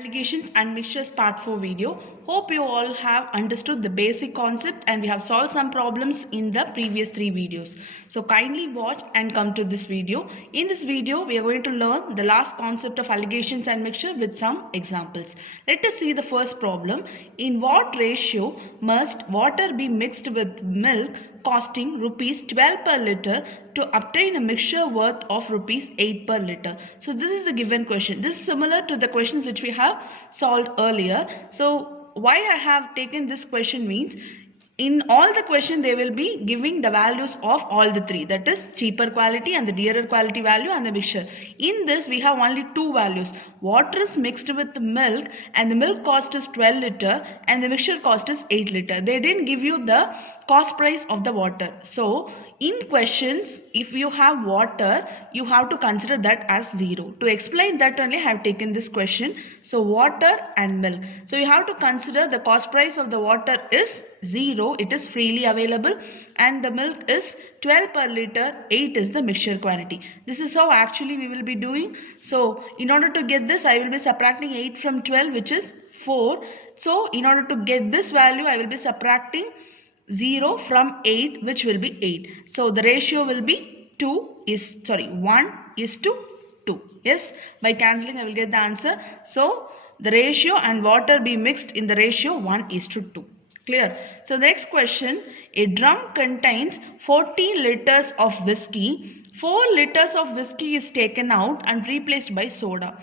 Allegations and mixtures part 4 video. Hope you all have understood the basic concept and we have solved some problems in the previous 3 videos. So kindly watch and come to this video. In this video we are going to learn the last concept of allegations and mixture with some examples. Let us see the first problem. In what ratio must water be mixed with milk costing rupees 12 per liter to obtain a mixture worth of rupees 8 per liter? So this is a given question. This is similar to the questions which we have solved earlier. So why I have taken this question means in all the question they will be giving the values of all the three, that is cheaper quality and the dearer quality value and the mixture. In this we have only two values. Water is mixed with the milk and the milk cost is 12 liter and the mixture cost is 8 liter. They didn't give you the cost price of the water. So in questions, if you have water, you have to consider that as 0. To explain that only I have taken this question. So water and milk. So you have to consider the cost price of the water is 0. It is freely available and the milk is 12 per liter. 8 is the mixture quantity. This is how actually we will be doing. So in order to get this, I will be subtracting 8 from 12, which is 4. So in order to get this value, I will be subtracting 0 from 8, which will be 8. So the ratio will be 1 is to 2. Yes, by cancelling I will get the answer. So the ratio and water be mixed in the ratio 1 is to 2. Clear? So the next question, a drum contains 40 liters of whiskey. 4 liters of whiskey is taken out and replaced by soda.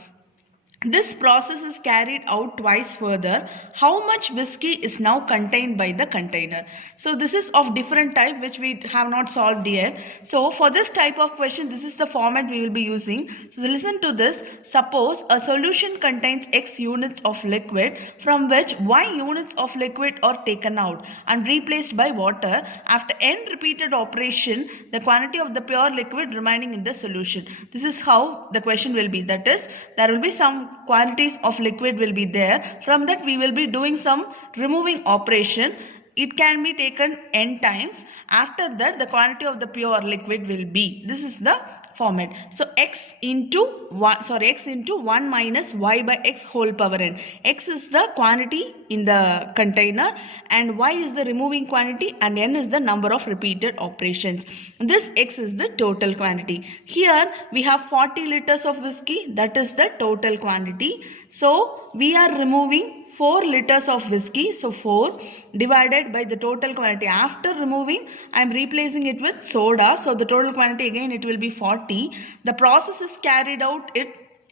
This process is carried out twice further. How much whiskey is now contained by the container? So this is of different type which we have not solved yet. So for this type of question, this is the format we will be using. So listen to this. Suppose a solution contains X units of liquid from which Y units of liquid are taken out and replaced by water. After n repeated operation, the quantity of the pure liquid remaining in the solution. This is how the question will be. That is, there will be some quantities of liquid will be there. From that we will be doing some removing operation. It can be taken n times. After that the quantity of the pure liquid will be. This is the format. So x into 1 minus y by x whole power n. X is the quantity in the container and y is the removing quantity and n is the number of repeated operations. This x is the total quantity. Here we have 40 liters of whiskey, that is the total quantity. So we are removing 4 liters of whiskey. So 4 divided by the total quantity. After removing, I am replacing it with soda. So the total quantity again it will be 40. The process is carried out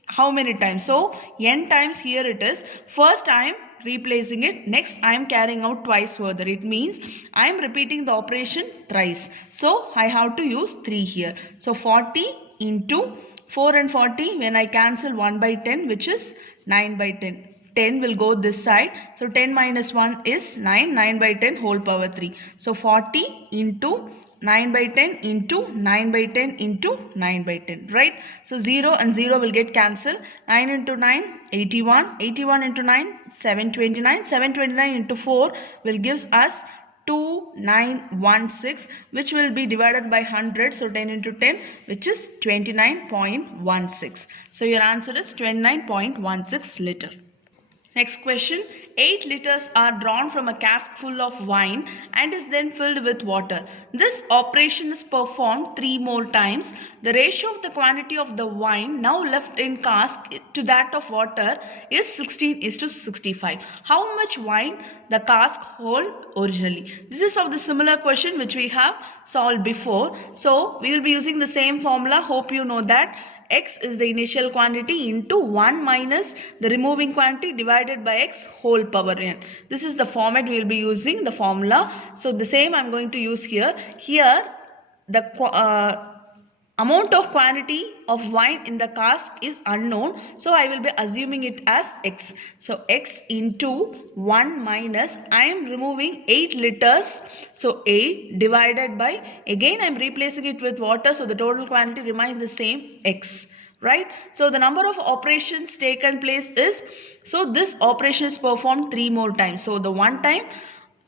how many times? So n times here it is. First I am replacing it. Next I am carrying out twice further. It means I am repeating the operation thrice. So I have to use 3 here. So 40 into 4 and 40, when I cancel 1 by 10, which is 9 by 10. 10 will go this side. So 10 minus 1 is 9. 9 by 10 whole power 3. So 40 into 9 by 10 into 9 by 10 into 9 by 10. Right? So 0 and 0 will get cancelled. 9 into 9, 81. 81 into 9, 729. 729 into 4 will give us 2916, which will be divided by 100. So 10 into 10, which is 29.16. So your answer is 29.16 liter. Next question, 8 liters are drawn from a cask full of wine and is then filled with water. This operation is performed 3 more times. The ratio of the quantity of the wine now left in cask to that of water is 16 is to 65. How much wine the cask hold originally? This is of the similar question which we have solved before. So we will be using the same formula. Hope you know that. X is the initial quantity into 1 minus the removing quantity divided by x whole power n. This is the format we will be using, the formula. So the same I am going to use here. Here the amount of quantity of wine in the cask is unknown. So I will be assuming it as x. So x into 1 minus, I am removing 8 liters. So 8 divided by, again I am replacing it with water. So the total quantity remains the same, x. Right? So the number of operations taken place is, so this operation is performed 3 more times. So the one time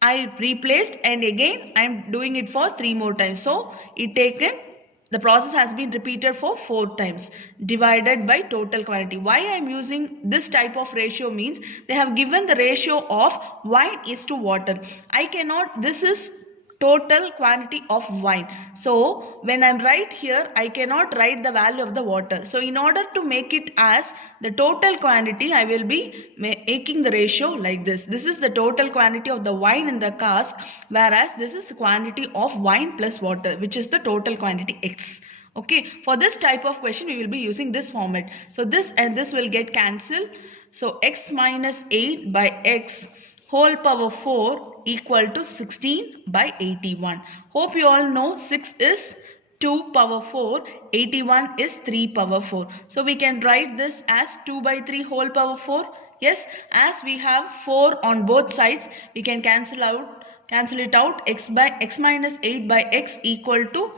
I replaced and again I am doing it for 3 more times. So it taken the process has been repeated for 4 times divided by total quantity. Why I am using this type of ratio means they have given the ratio of wine is to water. I cannot, this is total quantity of wine. So when I'm right here, I cannot write the value of the water. So in order to make it as the total quantity, I will be making the ratio like this. This is the total quantity of the wine in the cask, whereas this is the quantity of wine plus water, which is the total quantity X. Okay, for this type of question, we will be using this format. So this and this will get cancelled. So X minus 8 by X whole power 4 equal to 16 by 81. Hope you all know 6 is 2 power 4, 81 is 3 power 4. So we can write this as 2 by 3 whole power 4. Yes, as we have 4 on both sides, we can cancel it out. X minus 8 by X equal to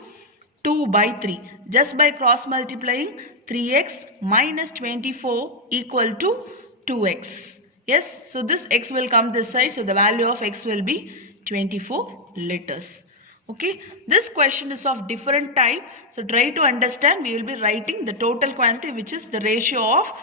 2 by 3. Just by cross multiplying, 3x minus 24 equal to 2x. Yes, so this x will come this side. So the value of x will be 24 liters. Okay, this question is of different type. So try to understand. We will be writing the total quantity, which is the ratio of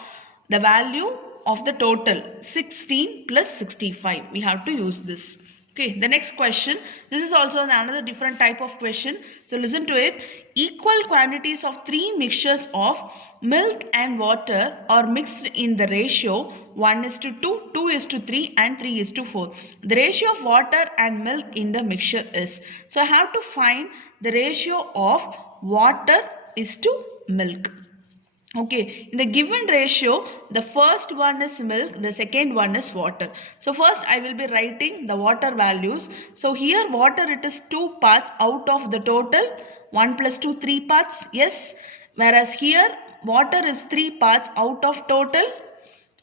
the value of the total 16 plus 65. We have to use this. Okay, the next question. This is also another different type of question. So listen to it. Equal quantities of 3 mixtures of milk and water are mixed in the ratio 1:2, 2:3 and 3:4. The ratio of water and milk in the mixture is. So I have to find the ratio of water is to milk. Okay, in the given ratio, the first one is milk, the second one is water. So first I will be writing the water values. So here water, it is 2 parts out of the total 1 plus 2, 3 parts. Yes, whereas here water is 3 parts out of total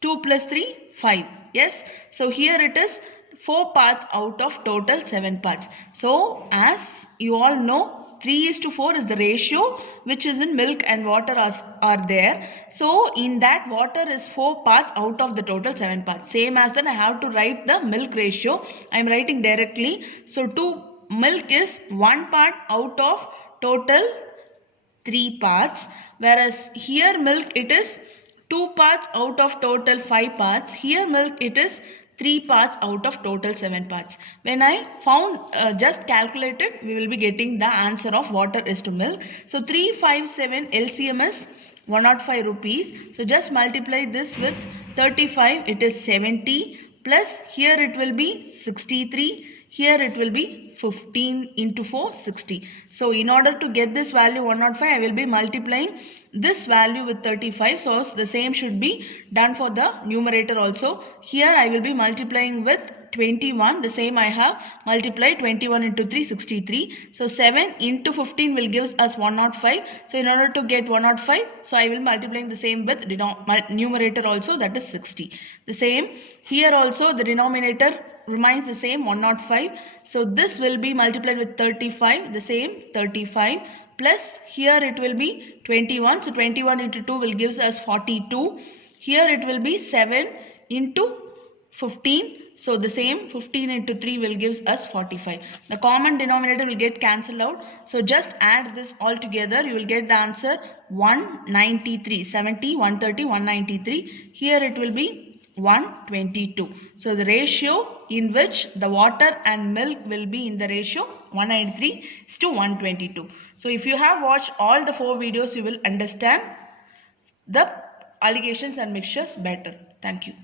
2 plus 3, 5. Yes, so here it is 4 parts out of total 7 parts. So as you all know, 3:4 is the ratio which is in milk and water are there. So in that, water is 4 parts out of the total 7 parts. Same as then I have to write the milk ratio. I am writing directly. So milk is 1 part out of total 3 parts. Whereas here milk, it is 2 parts out of total 5 parts. Here milk, it is 3 parts out of total 7 parts. When I found just calculated, we will be getting the answer of water is to milk. So 357 LCM is 105 rupees. So just multiply this with 35, it is 70, plus here it will be 63. Here it will be 15 into 4, 60. So in order to get this value 105, I will be multiplying this value with 35. So the same should be done for the numerator also. Here I will be multiplying with 21. The same I have multiplied 21 into 3, 63. So 7 into 15 will give us 105. So in order to get 105, so I will multiplying the same with numerator also, that is 60. The same here also, the denominator remains the same, 105. So this will be multiplied with 35, the same 35, plus here it will be 21. So 21 into 2 will gives us 42. Here it will be 7 into 15. So the same 15 into 3 will gives us 45. The common denominator will get cancelled out. So just add this all together. You will get the answer 193. 70, 130, 193. Here it will be 122. So the ratio in which the water and milk will be in the ratio 193 is to 122. So if you have watched all the 4 videos, you will understand the alligations and mixtures better. Thank you.